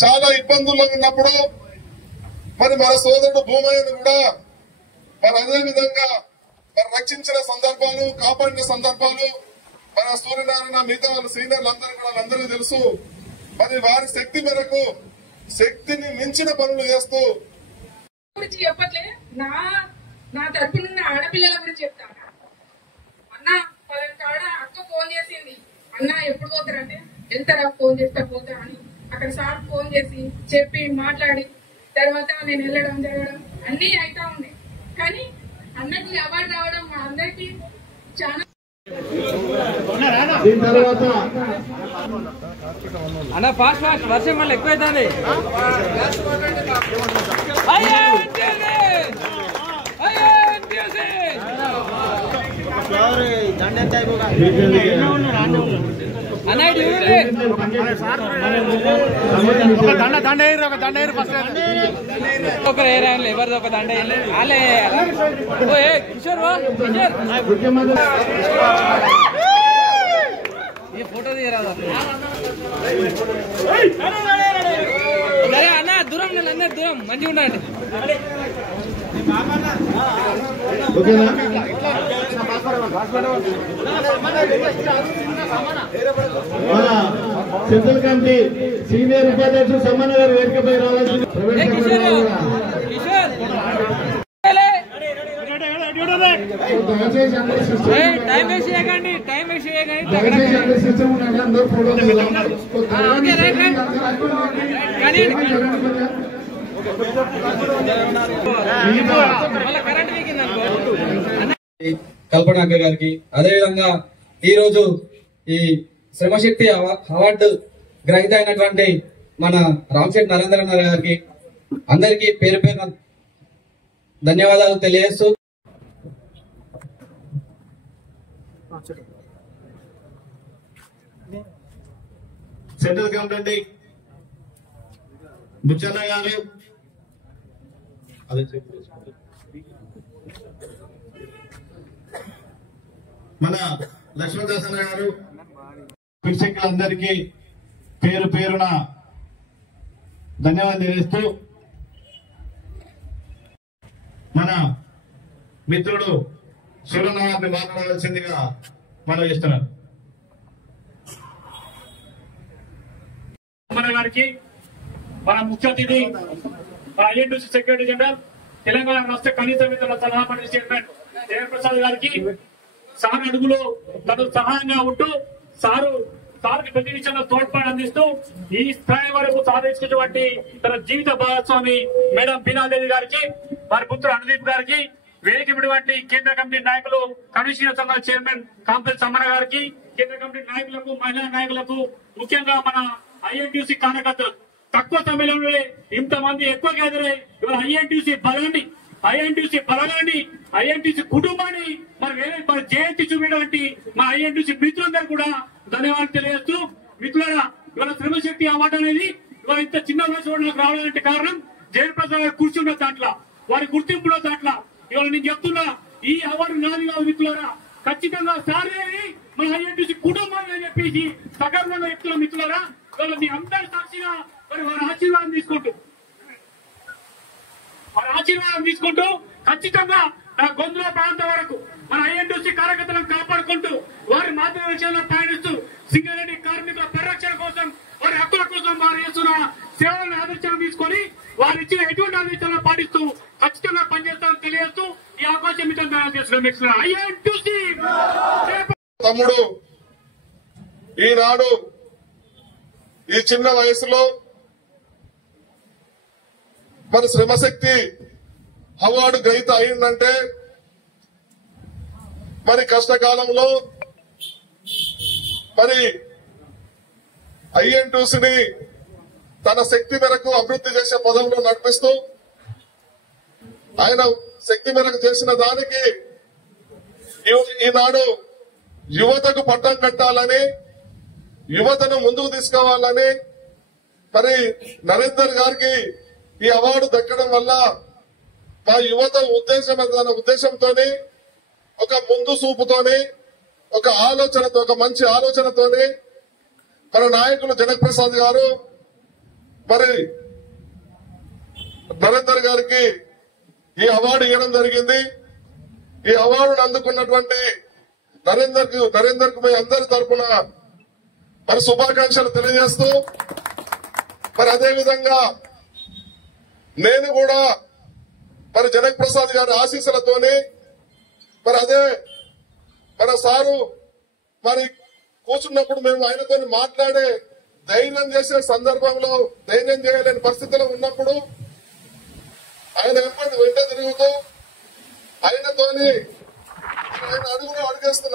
చాలా ఇబ్బందుల్లో ఉన్నప్పుడు మరి మన సోదరుడు భూమయ్యను కూడా మరి అదే విధంగా మరి రక్షించిన సందర్భాలు, కాపాడిన సందర్భాలు మన సూర్యనారాయణ మిగతా వాళ్ళ సీనియర్లు అందరూ కూడా అందరికీ తెలుసు. మరి వారి శక్తి మేరకు శక్తిని మించిన పనులు చేస్తూ గురించి చెప్పట్లే, నా తరపున ఆడపిల్లల గురించి చెప్తాను. అన్న పలానా కాడ అక్క ఫోన్ చేసింది, అన్న ఎప్పుడు పోతారంటే వెళ్తారా, ఫోన్ చేస్తా పోతా అని అక్కడ సార్ ఫోన్ చేసి చెప్పి మాట్లాడి తర్వాత నేను వెళ్ళడం జరగడం అన్ని అయితా ఉన్నాయి. కానీ అన్నకి అవార్డు రావడం మా అందరికి చాలా. దీని తర్వాత అన్న ఫాస్ట్ ఫాస్ట్ వర్షం వల్ల ఎక్కువైతుంది. ఒక ఏరాయలు ఎవరిది ఒక దండ కిషోర్ ఈ ఫోటో తీయరాదు అన్న, దూరం అందరు దూరం మంచిగా ఉండండి. మన సెంట్రల్ కమిటీ సీనియర్ ఉపాధ్యక్షుడు సమ్మన్న గారు వేదికపై రావాల్సింది. టైం వేస్ట్ చేయకండి, టైం వేస్ట్ చేయకండి. కల్పనాక గారికి, అదేవిధంగా ఈ రోజు ఈ శ్రమశక్తి అవార్డు గ్రహీత అయినటువంటి మన రామశెట్టి నరేంద్రనాథ్ గారికి అందరికీ పేరు పేరు ధన్యవాదాలు తెలియజేస్తూ సెంట్రల్ కమిటీ బుచ్చన్న గారు, మన లక్ష్మీదాసన్న గారు, శిక్షకులందరికీ పేరు పేరున ధన్యవాదాలు తెలియజేస్తూ మన మిత్రుడు సూర్యనారాయణ మాట్లాడవలసిందిగా మనం చేస్తున్నారు. గారికి మన ముఖ్య అతిథి మన ఐఎన్టీసీ సెక్రటరీ జనరల్, తెలంగాణ రాష్ట్ర కనీస వేతన సలహా మండలి చైర్మన్ జయప్రసాద్ గారికి సార్ అడుగులో తను సహాయంగా ఉంటూ సార్కి ప్రతి విషయంలో తోడ్పాటు అందిస్తూ ఈ స్థాయి వరకు సాధించినటువంటి తన జీవిత భాగస్వామి మేడం బీనాదేవి గారికి, వారి పుత్రుడు అనుదీప్ గారికి, వేదికటువంటి కేంద్ర కమిటీ నాయకులు, కమిషనర్ సంఘ చైర్మన్ కాంపల్లి సమ్మన్న గారికి, కేంద్ర కమిటీ నాయకులకు, మహిళా నాయకులకు, ముఖ్యంగా మన ఐఎన్టీసీ కార్యకర్తలు తక్కువ సమయంలో ఇంతమంది ఎక్కువ గ్యాదర్ అయ్యి ఇవాళ ఐఎన్టీసీ బలగాన్ని ఐఎన్టీసీ కుటుంబాన్ని మన జయంతి చూపినటువంటి మా ఐఎన్టీసీ మిత్రులందరూ కూడా ధన్యవాదాలు తెలియజేస్తూ, మిత్రులారా ఇవాళ శ్రమశక్తి అవార్డు అనేది ఇవాళ ఇంత చిన్న వయసు రావడానికి కారణం జయప్రసాద్ గారు కూర్చున్న దాంట్లో, వారి గుర్తింపులో దాంట్లో ఇవాళ నేను చెప్తున్నా ఈ అవార్డు నాది కాదు మిత్రులారా, ఖచ్చితంగా సారేది మన ఐఎన్టీసీ కుటుంబాన్ని అని చెప్పేసి సగర్వంగా చెప్తున్నా మిత్రులారా. ఇవాళ మీ అందరి సాక్షిగా వారి ఆశీర్వాదం తీసుకుంటూ ఖచ్చితంగా నా గొంతుల ప్రాంతం వరకు మన ఐఎన్టీసీ కార్యకర్తలను కాపాడుకుంటూ వారి మార్గదర్శనంలో పయనిస్తూ సింగరేణి కార్మికుల పరిరక్షణ కోసం, వారి హక్కుల కోసం వారు చేస్తున్న సేవలను ఆదర్శంగా తీసుకొని వారు ఇచ్చిన ఎటువంటి ఆదేశాలను పాటిస్తూ ఖచ్చితంగా పనిచేస్తామని తెలియజేస్తూ ఈ అవకాశం మీకు చేస్తున్నాం. ఐఎన్టీసీ తమ్ముడు ఈనాడు ఈ చిన్న వయసులో మన శ్రమశక్తి అవార్డు గ్రహీత అయిందంటే మరి కష్టకాలంలో మరి ఐఎన్టీసీని తన శక్తి మేరకు అభివృద్ధి చేసే పదంలో నడిపిస్తూ ఆయన శక్తి మేరకు చేసిన దానికి ఈనాడు యువతకు పట్టం కట్టాలని, యువతను ముందుకు తీసుకోవాలని మరి నరేందర్ గారికి ఈ అవార్డు దక్కడం వల్ల మా యువత ఉద్దేశంతోని ఒక ముందు చూపుతోని ఒక మంచి ఆలోచనతోని మన నాయకులు జనక్ ప్రసాద్ గారు మరి నరేందర్ గారికి ఈ అవార్డు ఇవ్వడం జరిగింది. ఈ అవార్డును అందుకున్నటువంటి నరేందర్ కు మీ అందరి తరఫున మరి శుభాకాంక్షలు తెలియజేస్తూ మరి అదే విధంగా నేను కూడా మరి జనక్ ప్రసాద్ గారి ఆశీస్సులతోని మరి అదే మన సారు మరి కూర్చున్నప్పుడు మేము ఆయనతో మాట్లాడే ధైర్యం చేసే సందర్భంలో ధైర్యం చేయలేని పరిస్థితిలో ఉన్నప్పుడు ఆయన వెంట తిరుగుతూ ఆయనతోని ఆయన అడుగులు అడిగేస్తున్నారు.